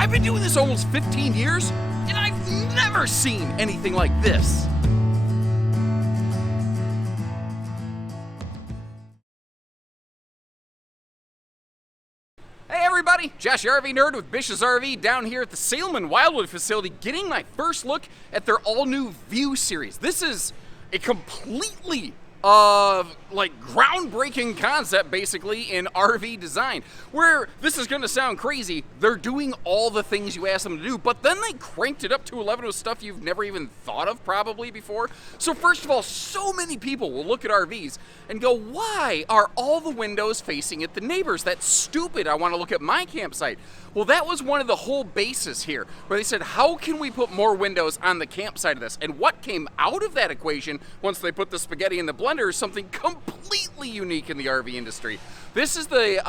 I've been doing this almost 15 years, and I've never seen anything like this. Hey everybody, Josh RV Nerd with Bish's RV down here at the Salem and Wildwood facility getting my first look at their all-new View series. This is a completely groundbreaking concept basically in RV design, where this is going to sound crazy. They're doing all the things you asked them to do, but then they cranked it up to 11 with stuff you've never even thought of probably before. So first of all, so many people will look at RVs and go, why are all the windows facing at the neighbors? That's stupid. I want to look at my campsite. Well, that was one of the whole bases here, where they said, how can we put more windows on the campsite of this? And what came out of that equation once they put the spaghetti in the blender is something completely unique in the RV industry. This is the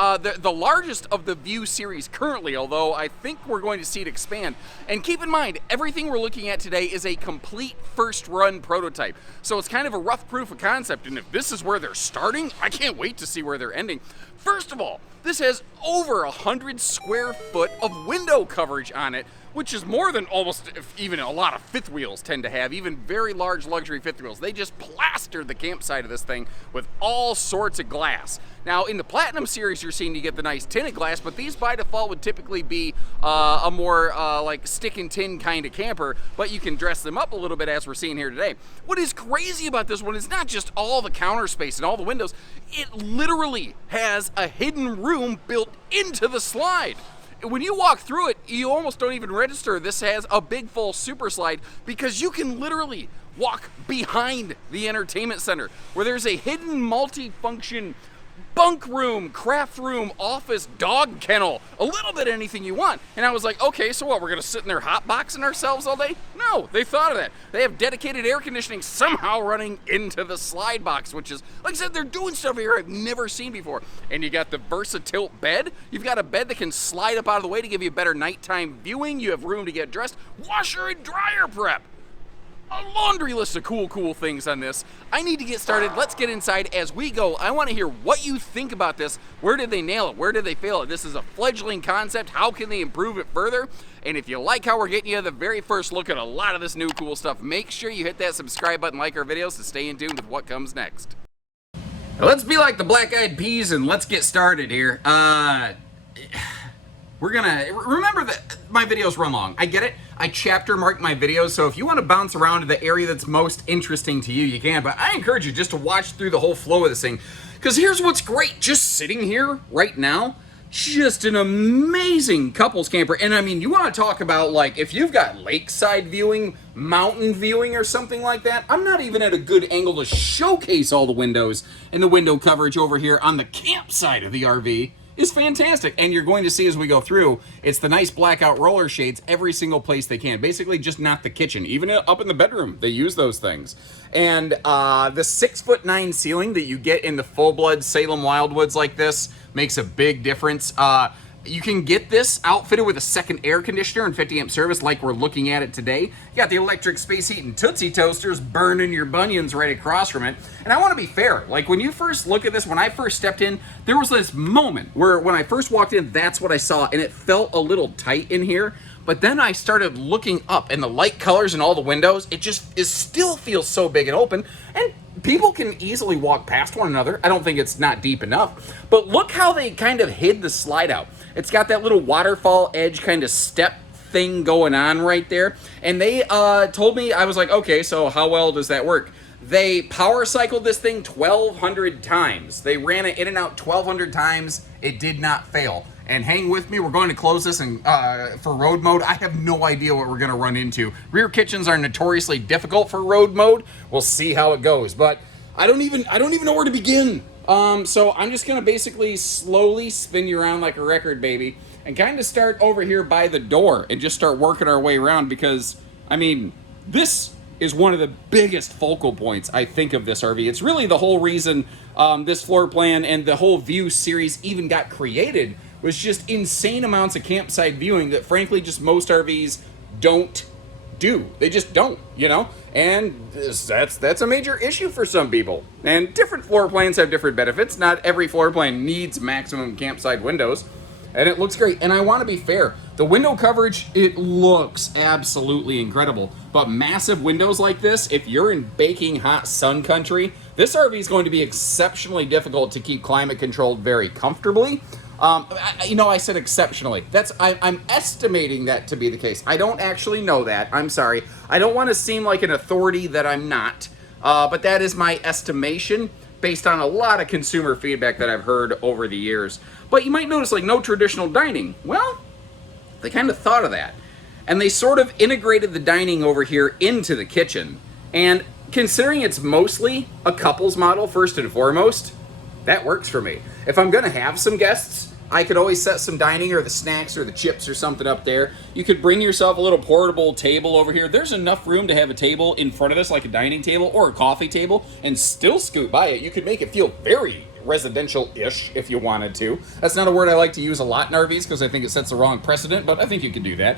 largest of the View series currently, although I think we're going to see it expand. And keep in mind, everything we're looking at today is a complete first run prototype. So it's kind of a rough proof of concept, and if this is where they're starting, I can't wait to see where they're ending. First of all, this has over 100 square foot of window coverage on it, which is more than almost even a lot of fifth wheels tend to have, even very large luxury fifth wheels. They just plastered the campsite of this thing with all sorts of glass. Now, in the Platinum series, you're seeing you get the nice tinted glass, but these by default would typically be a more like stick and tin kind of camper, but you can dress them up a little bit as we're seeing here today. What is crazy about this one is not just all the counter space and all the windows, it literally has a hidden room built into the slide. When you walk through it, you almost don't even register this has a big full super slide, because you can literally walk behind the entertainment center where there's a hidden multi-function bunk room, craft room, office, dog kennel, a little bit of anything you want. And I was like, okay, so what, we're gonna sit in there hotboxing ourselves all day? No, they thought of that. They have dedicated air conditioning somehow running into the slide box, which is, like I said, they're doing stuff here I've never seen before. And you got the Versatilt bed. You've got a bed that can slide up out of the way to give you better nighttime viewing. You have room to get dressed, washer and dryer prep. A laundry list of cool things on this. I need to get started. Let's get inside as we go. I want to hear what you think about this. Where did they nail it? Where did they fail it? This is a fledgling concept. How can they improve it further? And if you like how we're getting you the very first look at a lot of this new cool stuff, make sure you hit that subscribe button, like our videos to stay in tune with what comes next. Let's be like the Black Eyed Peas and let's get started here. We're gonna, remember that my videos run long. I get it. I chapter mark my videos, so if you want to bounce around to the area that's most interesting to you, you can, but I encourage you just to watch through the whole flow of this thing, because here's what's great. Just sitting here right now, just an amazing couples camper. And I mean, you want to talk about, like, if you've got lakeside viewing, mountain viewing, or something like that, I'm not even at a good angle to showcase all the windows and the window coverage over here on the campsite of the RV. Is fantastic, and you're going to see as we go through, it's the nice blackout roller shades every single place they can. Basically, just not the kitchen. Even up in the bedroom, they use those things. And the 6'9" ceiling that you get in the full-blood Salem Wildwoods like this makes a big difference. You can get this outfitted with a second air conditioner and 50 amp service like we're looking at it today. You got the electric space heat and Tootsie Toasters burning your bunions right across from it. And I want to be fair, like when you first look at this, when I first stepped in, there was this moment where when I first walked in, that's what I saw, and it felt a little tight in here. But then I started looking up, and the light colors and all the windows, it still feels so big and open, and people can easily walk past one another. I don't think it's not deep enough. But look how they kind of hid the slide out. It's got that little waterfall edge kind of step thing going on right there. And they told me, I was like, okay, so how well does that work? They power cycled this thing 1,200 times. They ran it in and out 1,200 times. It did not fail. And hang with me, we're going to close this and for road mode. I have no idea what we're going to run into. Rear kitchens are notoriously difficult for road mode. We'll see how it goes, but I don't even know where to begin. So I'm just going to basically slowly spin you around like a record, baby, and kind of start over here by the door and just start working our way around, because I mean, this is one of the biggest focal points, I think, of this RV. It's really the whole reason this floor plan and the whole View series even got created, was just insane amounts of campsite viewing that frankly just most RVs don't do. They just don't, you know? And that's a major issue for some people. And different floor plans have different benefits. Not every floor plan needs maximum campsite windows. and it looks great. And I want to be fair. The window coverage, it looks absolutely incredible. But massive windows like this, if you're in baking hot sun country, this RV is going to be exceptionally difficult to keep climate controlled very comfortably. I said exceptionally. I'm estimating that to be the case. I don't actually know that. I'm sorry. I don't want to seem like an authority that I'm not. But that is my estimation based on a lot of consumer feedback that I've heard over the years. But you might notice, like, no traditional dining. Well, they kind of thought of that. And they sort of integrated the dining over here into the kitchen. And considering it's mostly a couples model, first and foremost, that works for me. If I'm going to have some guests, I could always set some dining or the snacks or the chips or something up there. You could bring yourself a little portable table over here. There's enough room to have a table in front of us, like a dining table or a coffee table, and still scoot by it. You could make it feel very residential-ish if you wanted to. That's not a word I like to use a lot in RVs because I think it sets the wrong precedent, but I think you could do that.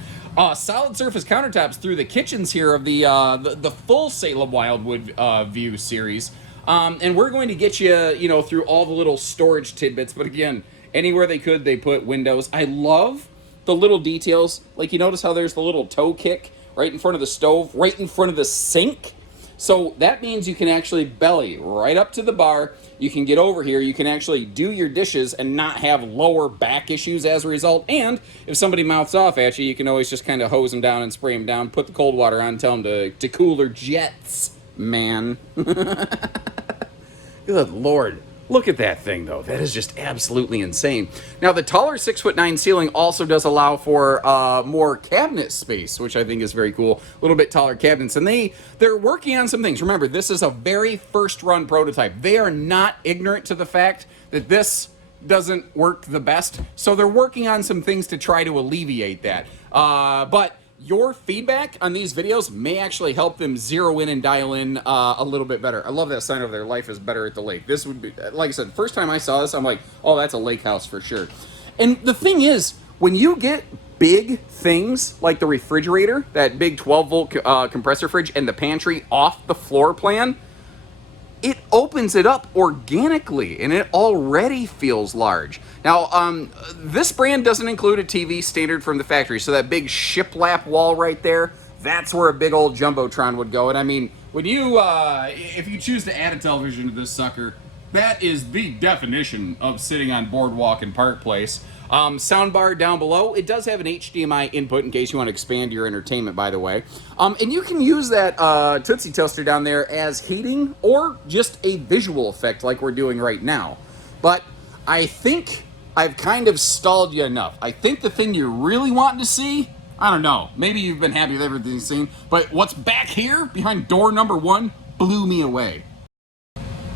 Solid surface countertops through the kitchens here of the full Salem Wildwood View series. And we're going to get you, through all the little storage tidbits. But again, anywhere they could, they put windows. I love the little details. Like, you notice how there's the little toe kick right in front of the stove, right in front of the sink. So that means you can actually belly right up to the bar. You can get over here. You can actually do your dishes and not have lower back issues as a result. And if somebody mouths off at you, you can always just kind of hose them down and spray them down, put the cold water on, tell them to cool their jets, man. Good Lord. Look at that thing, though. That is just absolutely insane. Now, the taller 6'9" ceiling also does allow for more cabinet space, which I think is very cool. A little bit taller cabinets. And they're working on some things. Remember, this is a very first-run prototype. They are not ignorant to the fact that this doesn't work the best. So they're working on some things to try to alleviate that. But your feedback on these videos may actually help them zero in and dial in a little bit better. I love that sign over there, life is better at the lake. This would be, like I said, first time I saw this, I'm like, oh, that's a lake house for sure. And the thing is, when you get big things like the refrigerator, that big 12-volt compressor fridge, and the pantry off the floor plan, it opens it up organically, and it already feels large. Now, this brand doesn't include a TV standard from the factory, so that big shiplap wall right there, that's where a big old Jumbotron would go. And I mean, when you, if you choose to add a television to this sucker, that is the definition of sitting on Boardwalk and Park Place. Soundbar down below. It does have an HDMI input in case you want to expand your entertainment, by the way. And you can use that Tootsie Toaster down there as heating or just a visual effect like we're doing right now. But I think I've kind of stalled you enough. I think the thing you're really wanting to see, I don't know, maybe you've been happy with everything you've seen, but what's back here behind door number 1 blew me away.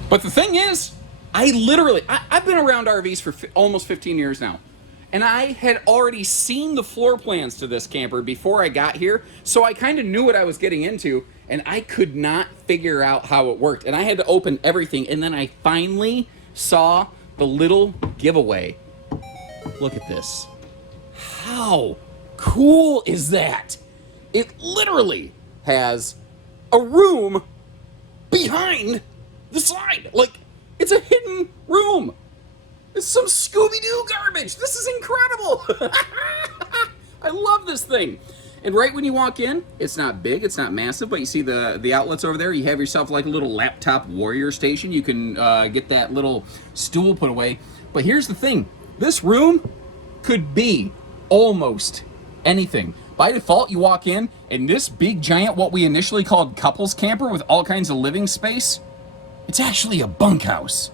But the thing is, I've been around RVs for almost 15 years now. And I had already seen the floor plans to this camper before I got here, so I kind of knew what I was getting into, and I could not figure out how it worked. And I had to open everything, and then I finally saw the little giveaway. Look at this. How cool is that? It literally has a room behind the slide. Like, it's a hidden room. It's some Scooby-Doo garbage. This is incredible. I love this thing. And right when you walk in, it's not big, it's not massive, but you see the outlets over there. You have yourself like a little laptop warrior station. You can get that little stool put away. But here's the thing. This room could be almost anything. By default, you walk in, and this big, giant, what we initially called couples camper with all kinds of living space, it's actually a bunkhouse.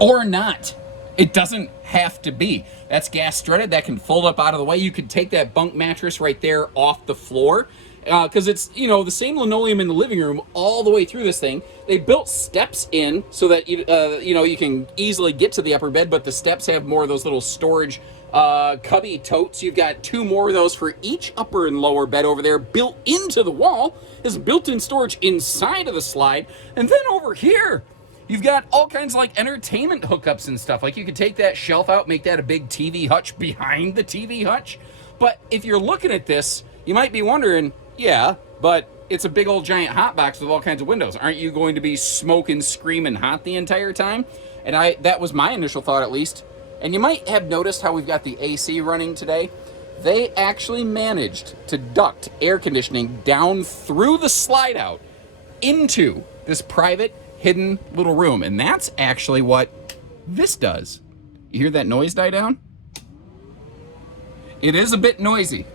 Or not. It doesn't have to be. That's gas strutted. That can fold up out of the way. You could take that bunk mattress right there off the floor because it's, the same linoleum in the living room all the way through this thing. They built steps in so that, you can easily get to the upper bed, but the steps have more of those little storage cubby totes. You've got 2 more of those for each upper and lower bed over there built into the wall. There's built-in storage inside of the slide. And then over here, you've got all kinds of like entertainment hookups and stuff. Like you could take that shelf out, make that a big TV hutch behind the TV hutch. But if you're looking at this, you might be wondering, yeah, but it's a big old giant hot box with all kinds of windows. Aren't you going to be smoking, screaming hot the entire time? And that was my initial thought, at least. And you might have noticed how we've got the AC running today. They actually managed to duct air conditioning down through the slide out into this private, hidden little room. And that's actually what this does. You hear that noise die down? It is a bit noisy.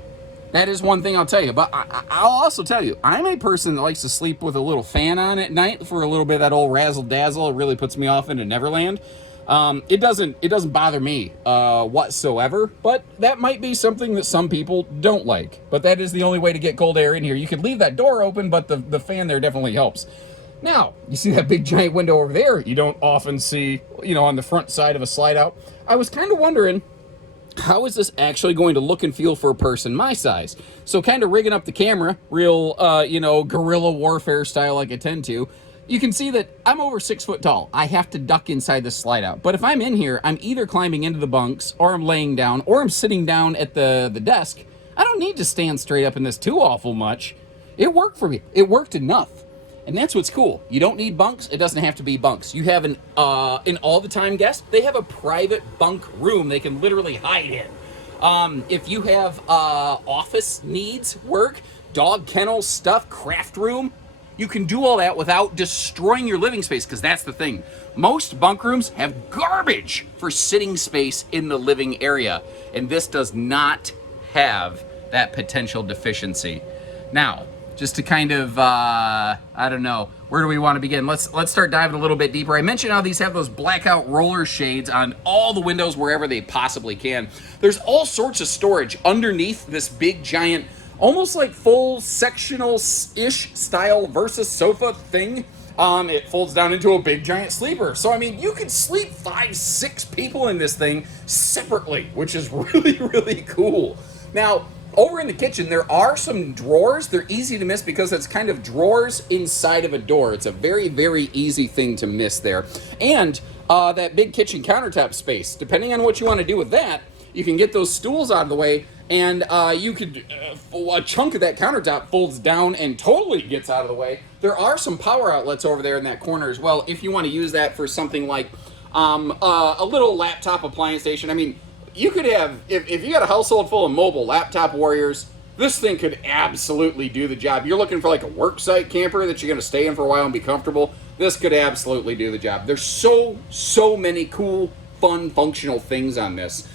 That is one thing I'll tell you. But I'll also tell you, I'm a person that likes to sleep with a little fan on at night for a little bit of that old razzle dazzle. It really puts me off into Neverland. It doesn't bother me whatsoever, but that might be something that some people don't like. But that is the only way to get cold air in here. You could leave that door open, but the fan there definitely helps. Now, you see that big giant window over there you don't often see, on the front side of a slide out. I was kind of wondering, how is this actually going to look and feel for a person my size? So kind of rigging up the camera, real, guerrilla warfare style like I tend to. You can see that I'm over 6 foot tall. I have to duck inside this slide out. But if I'm in here, I'm either climbing into the bunks, or I'm laying down, or I'm sitting down at the desk. I don't need to stand straight up in this too awful much. It worked for me. It worked enough. And that's what's cool. You don't need bunks. It doesn't have to be bunks. You have an all-the-time guest. They have a private bunk room they can literally hide in. If you have office needs, work, dog kennel stuff, craft room, you can do all that without destroying your living space, because that's the thing. Most bunk rooms have garbage for sitting space in the living area, and this does not have that potential deficiency. Now, just to kind of, I don't know, where do we want to begin? Let's start diving a little bit deeper. I mentioned how these have those blackout roller shades on all the windows wherever they possibly can. There's all sorts of storage underneath this big giant, almost like full sectional-ish style Versus sofa thing. It folds down into a big giant sleeper. So, I mean, you could sleep 5, 6 people in this thing separately, which is really, really cool. Now, over in the kitchen, there are some drawers. They're easy to miss because it's kind of drawers inside of a door. It's a very, very easy thing to miss there. And that big kitchen countertop space, depending on what you want to do with that, you can get those stools out of the way, and you could, a chunk of that countertop folds down and totally gets out of the way. There are some power outlets over there in that corner as well, if you want to use that for something like a little laptop appliance station. I mean, you could have, if you got a household full of mobile laptop warriors, this thing could absolutely do the job. You're looking for like a work site camper that you're going to stay in for a while and be comfortable, this could absolutely do the job. There's so many cool, fun, functional things on this.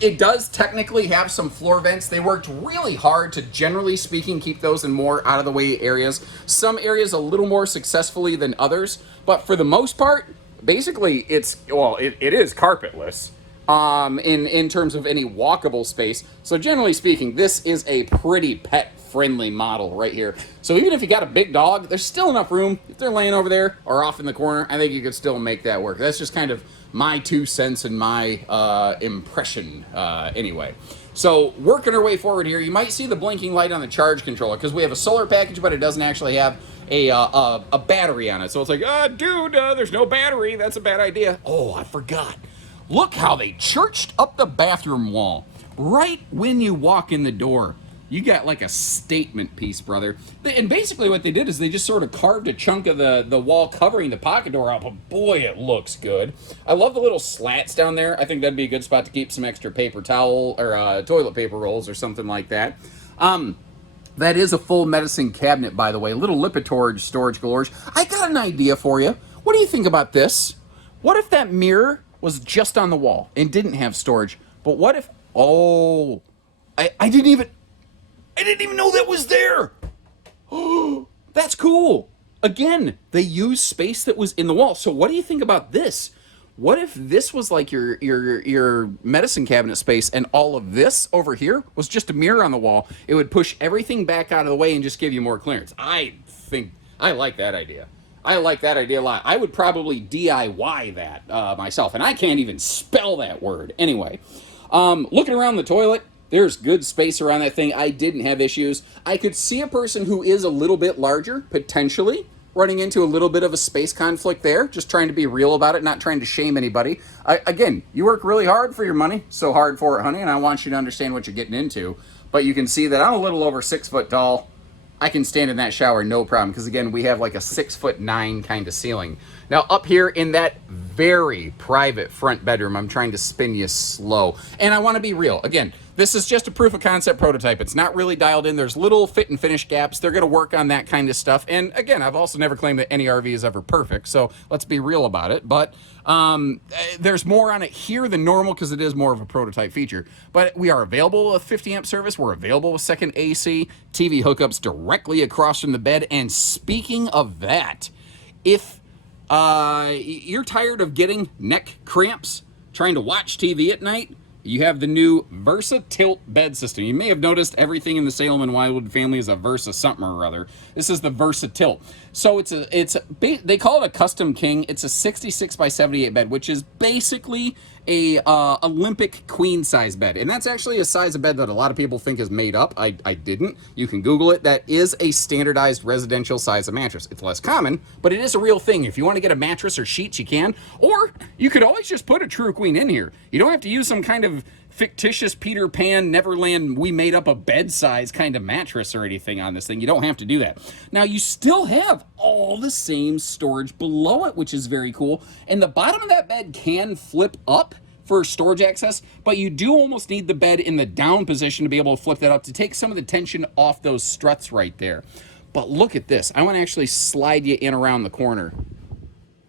It does technically have some floor vents. They worked really hard to, generally speaking, keep those in more out-of-the-way areas. Some areas a little more successfully than others, but for the most part, basically, it is carpetless. In terms of any walkable space. So generally speaking, this is a pretty pet-friendly model right here. So even if you got a big dog, there's still enough room. If they're laying over there or off in the corner, I think you could still make that work. That's just kind of my 2 cents and my impression anyway. So working our way forward here, you might see the blinking light on the charge controller because we have a solar package, but it doesn't actually have a battery on it. So it's like, dude, there's no battery. That's a bad idea. Oh, I forgot. Look how they churched up the bathroom wall. Right when you walk in the door, you got like a statement piece, brother. And basically what they did is they just sort of carved a chunk of the wall covering the pocket door out, but boy, it looks good. I love the little slats down there. I think that'd be a good spot to keep some extra paper towel or toilet paper rolls or something like that. That is a full medicine cabinet, by the way. Little Lipitor storage galore. I got an idea for you. What do you think about this? What if that mirror was just on the wall and didn't have storage? But what if, I didn't even know that was there. Oh, that's cool. Again, they used space that was in the wall. So what do you think about this? What if this was like your medicine cabinet space and all of this over here was just a mirror on the wall? It would push everything back out of the way and just give you more clearance. I think I like that idea. I like that idea a lot. I would probably DIY that myself, and I can't even spell that word. Anyway, looking around the toilet, there's good space around that thing. I didn't have issues. I could see a person who is a little bit larger, potentially, running into a little bit of a space conflict there, just trying to be real about it, not trying to shame anybody. Again, you work really hard for your money, so hard for it, honey, and I want you to understand what you're getting into. But you can see that I'm a little over 6 foot tall. I can stand in that shower no problem because, again, we have like a 6'9" kind of ceiling. Now, up here in that very private front bedroom. I'm trying to spin you slow. And I want to be real. Again, this is just a proof of concept prototype. It's not really dialed in. There's little fit and finish gaps. They're going to work on that kind of stuff. And again, I've also never claimed that any RV is ever perfect, so let's be real about it. But there's more on it here than normal because it is more of a prototype feature. But we are available with 50 amp service. We're available with second AC, TV hookups directly across from the bed. And speaking of that, if you're tired of getting neck cramps trying to watch TV at night, you have the new Versa Tilt bed system. You may have noticed everything in the Salem and Wildwood family is a Versa something or other. This is the Versa Tilt. So they call it a custom king. It's a 66 by 78 bed, which is basically a Olympic queen size bed. And that's actually a size of bed that a lot of people think is made up. I didn't. You can Google it. That is a standardized residential size of mattress. It's less common, but it is a real thing. If you want to get a mattress or sheets, you can. Or you could always just put a true queen in here. You don't have to use some kind of fictitious Peter Pan, Neverland, we made up a bed size kind of mattress or anything on this thing. You don't have to do that. Now, you still have all the same storage below it, which is very cool. And the bottom of that bed can flip up for storage access, but you do almost need the bed in the down position to be able to flip that up to take some of the tension off those struts right there. But look at this. I want to actually slide you in around the corner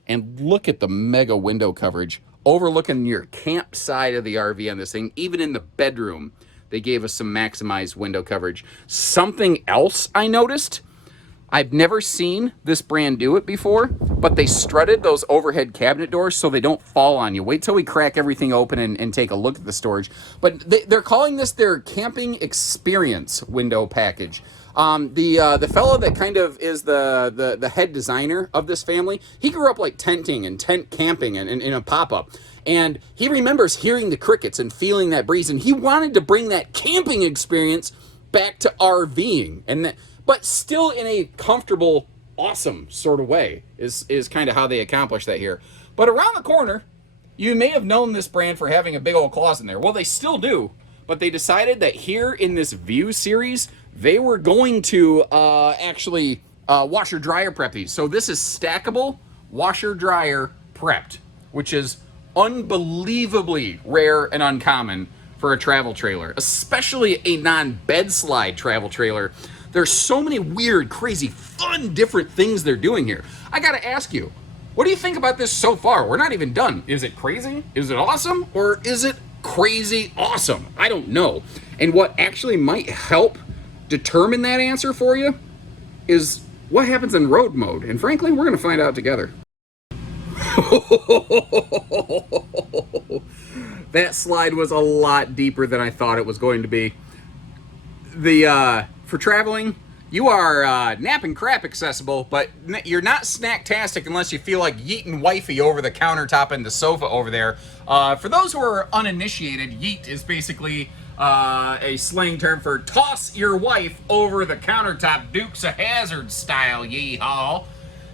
and look at the mega window coverage overlooking your camp side of the RV on this thing. Even in the bedroom, they gave us some maximized window coverage. Something else I noticed, I've never seen this brand do it before, but they strutted those overhead cabinet doors so they don't fall on you. Wait till we crack everything open and take a look at the storage. But they're calling this their camping experience window package. The fellow that kind of is the head designer of this family, he grew up like tenting and tent camping and in a pop-up. And he remembers hearing the crickets and feeling that breeze. And he wanted to bring that camping experience back to RVing. But still in a comfortable, awesome sort of way is kind of how they accomplish that here. But around the corner, you may have known this brand for having a big old closet in there. Well, they still do. But they decided that here in this View series, they were going to actually washer dryer prep these. So this is stackable washer dryer prepped, which is unbelievably rare and uncommon for a travel trailer, especially a non-bed slide travel trailer. There's so many weird, crazy, fun, different things they're doing here. I gotta ask you, what do you think about this so far? We're not even done. Is it crazy? Is it awesome? Or is it crazy awesome? I don't know. And what actually might help determine that answer for you is what happens in road mode. And frankly, we're going to find out together. That slide was a lot deeper than I thought it was going to be. For traveling, you are nap and crap accessible, but you're not snacktastic unless you feel like yeeting wifey over the countertop and the sofa over there. For those who are uninitiated, yeet is basically a slang term for toss your wife over the countertop, Dukes of Hazzard style, yeehaw.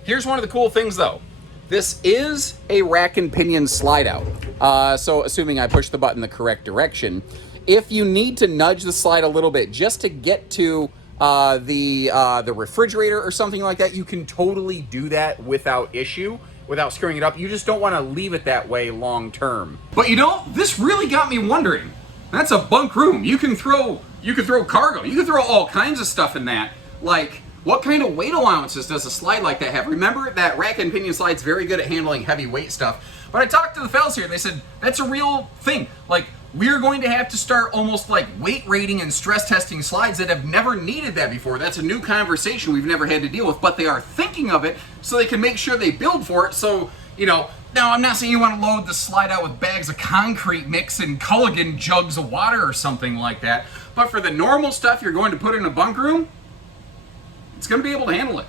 Here's one of the cool things though. This is a rack and pinion slide out. So assuming I push the button the correct direction, if you need to nudge the slide a little bit just to get to the refrigerator or something like that, you can totally do that without issue, without screwing it up. You just don't want to leave it that way long term. But you know, this really got me wondering. That's a bunk room. You can throw cargo. You can throw all kinds of stuff in that. Like, what kind of weight allowances does a slide like that have? Remember that rack and pinion slide's very good at handling heavy weight stuff. But I talked to the fellas here, they said that's a real thing. Like, we're going to have to start almost like weight rating and stress testing slides that have never needed that before. That's a new conversation we've never had to deal with, but they are thinking of it so they can make sure they build for it. So, you know, now I'm not saying you want to load the slide out with bags of concrete mix and Culligan jugs of water or something like that, but for the normal stuff you're going to put in a bunk room, it's going to be able to handle it.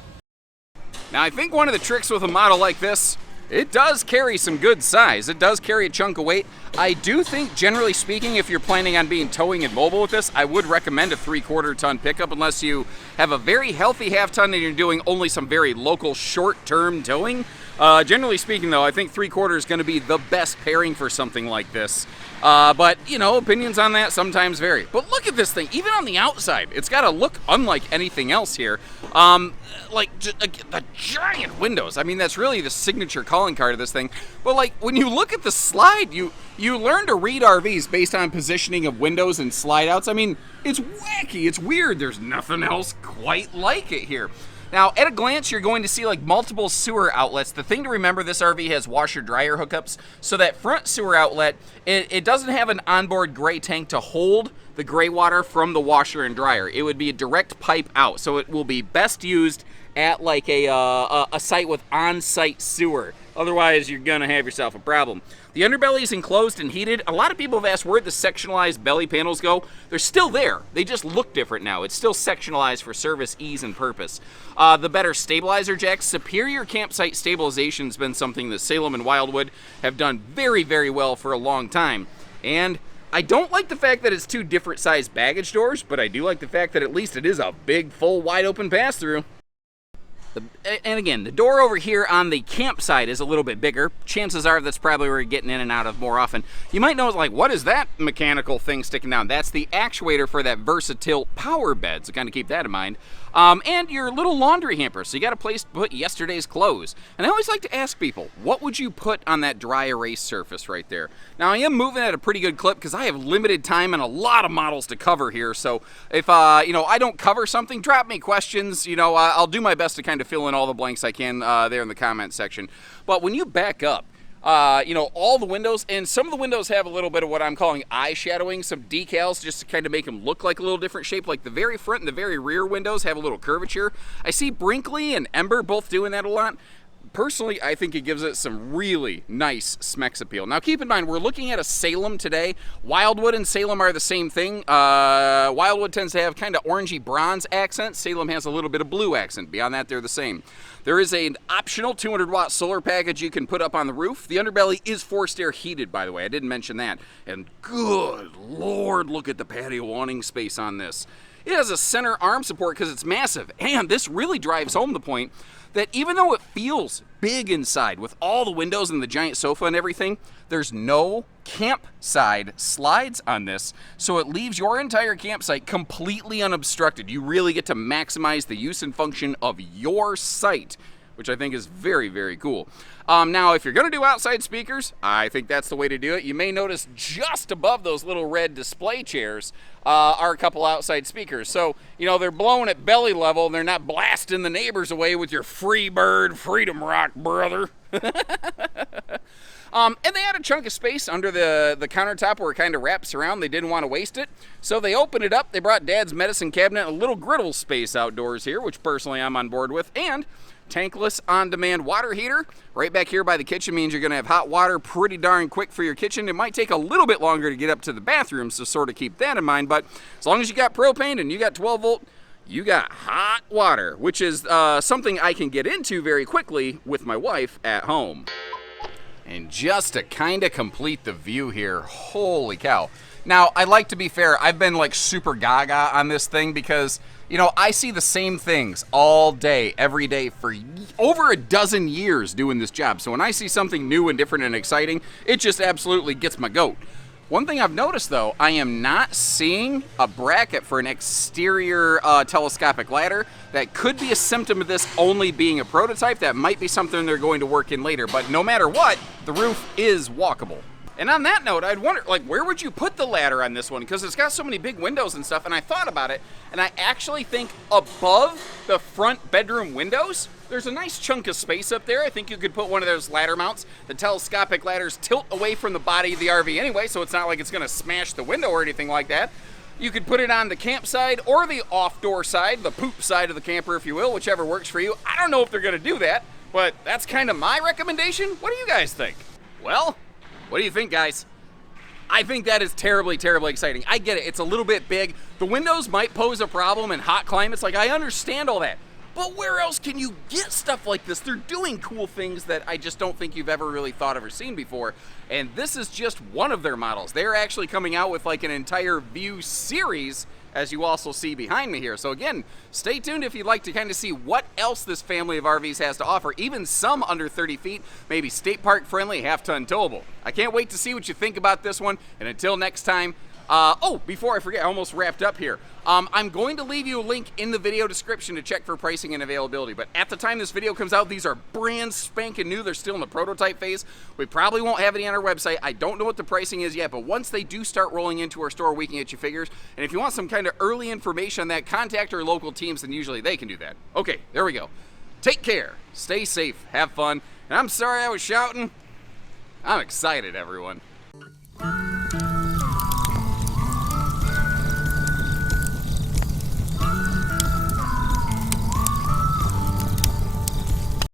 Now, I think one of the tricks with a model like this, it does carry some good size. It does carry a chunk of weight. I do think, generally speaking, if you're planning on being towing and mobile with this, I would recommend a 3/4 ton pickup unless you have a very healthy half ton and you're doing only some very local short-term towing. Generally speaking, though, I think 3/4 is going to be the best pairing for something like this. But, you know, opinions on that sometimes vary. But look at this thing. Even on the outside, it's got a look unlike anything else here. The giant windows. I mean, that's really the signature calling card of this thing. But, like, when you look at the slide, you learn to read RVs based on positioning of windows and slide outs. I mean, it's wacky. It's weird. There's nothing else quite like it here. Now, at a glance, you're going to see like multiple sewer outlets. The thing to remember, this RV has washer-dryer hookups, so that front sewer outlet, it doesn't have an onboard gray tank to hold the gray water from the washer and dryer. It would be a direct pipe out, so it will be best used at like a site with on-site sewer. Otherwise, you're gonna have yourself a problem. The underbelly is enclosed and heated. A lot of people have asked where'd the sectionalized belly panels go. They're still there. They just look different now. It's still sectionalized for service, ease, and purpose. The better stabilizer jacks. Superior campsite stabilization has been something that Salem and Wildwood have done very, very well for a long time. And I don't like the fact that it's two different sized baggage doors, but I do like the fact that at least it is a big, full, wide open pass-through. And again, the door over here on the campsite is a little bit bigger. Chances are that's probably where you're getting in and out of more often. You might know, like, what is that mechanical thing sticking down? That's the actuator for that versatile power bed, so kind of keep that in mind. And your little laundry hamper, so you got a place to put yesterday's clothes. And I always like to ask people, what would you put on that dry erase surface right there? Now, I am moving at a pretty good clip because I have limited time and a lot of models to cover here. So if, I don't cover something, drop me questions. I'll do my best to kind of fill in all the blanks I can there in the comment section. But when you back up, all the windows, and some of the windows have a little bit of what I'm calling eye shadowing, some decals just to kind of make them look like a little different shape. Like the very front and the very rear windows have a little curvature. I see Brinkley and Ember both doing that a lot. Personally, I think it gives it some really nice Smex appeal. Now, keep in mind, we're looking at a Salem today. Wildwood and Salem are the same thing. Wildwood tends to have kind of orangey bronze accent. Salem has a little bit of blue accent. Beyond that, they're the same. There is an optional 200-watt solar package you can put up on the roof. The underbelly is forced air heated, by the way. I didn't mention that. And good Lord, look at the patio awning space on this. It has a center arm support because it's massive. And this really drives home the point that even though it feels big inside with all the windows and the giant sofa and everything, there's no campside slides on this, so it leaves your entire campsite completely unobstructed. You really get to maximize the use and function of your site, which I think is very, very cool. Now, if you're going to do outside speakers, I think that's the way to do it. You may notice just above those little red display chairs are a couple outside speakers. So, they're blowing at belly level, and they're not blasting the neighbors away with your free bird freedom rock, brother. And they had a chunk of space under the countertop where it kind of wraps around. They didn't want to waste it, so they opened it up. They brought Dad's medicine cabinet, a little griddle space outdoors here, which personally I'm on board with, and tankless on-demand water heater. Right back here by the kitchen means you're going to have hot water pretty darn quick for your kitchen. It might take a little bit longer to get up to the bathroom, so sort of keep that in mind, but as long as you got propane and you got 12 volt, you got hot water, which is something I can get into very quickly with my wife at home. And just to kind of complete the view here, holy cow. Now, I like to be fair, I've been like super gaga on this thing because, I see the same things all day, every day for over a dozen years doing this job. So when I see something new and different and exciting, it just absolutely gets my goat. One thing I've noticed, though, I am not seeing a bracket for an exterior telescopic ladder. That could be a symptom of this only being a prototype. That might be something they're going to work in later. But no matter what, the roof is walkable. And on that note, I'd wonder, where would you put the ladder on this one? Because it's got so many big windows and stuff, and I thought about it, and I actually think above the front bedroom windows, there's a nice chunk of space up there. I think you could put one of those ladder mounts. The telescopic ladders tilt away from the body of the RV anyway, so it's not like it's going to smash the window or anything like that. You could put it on the campsite or the off-door side, the poop side of the camper, if you will, whichever works for you. I don't know if they're going to do that, but that's kind of my recommendation. What do you guys think? Well, what do you think, guys? I think that is terribly, terribly exciting. I get it. It's a little bit big. The windows might pose a problem in hot climates. I understand all that. But where else can you get stuff like this? They're doing cool things that I just don't think you've ever really thought of or seen before. And this is just one of their models. They're actually coming out with an entire View series as you also see behind me here. So again, stay tuned if you'd like to kind of see what else this family of RVs has to offer, even some under 30 feet, maybe state park friendly, half-ton towable. I can't wait to see what you think about this one, and until next time, oh, before I forget, I almost wrapped up here. I'm going to leave you a link in the video description to check for pricing and availability, but at the time this video comes out, these are brand spanking new. They're still in the prototype phase. We probably won't have any on our website. I don't know what the pricing is yet, but once they do start rolling into our store, we can get you figures. And if you want some kind of early information on that, contact our local teams, and usually they can do that. Okay, there we go. Take care, stay safe, have fun, and I'm sorry I was shouting. I'm excited, everyone.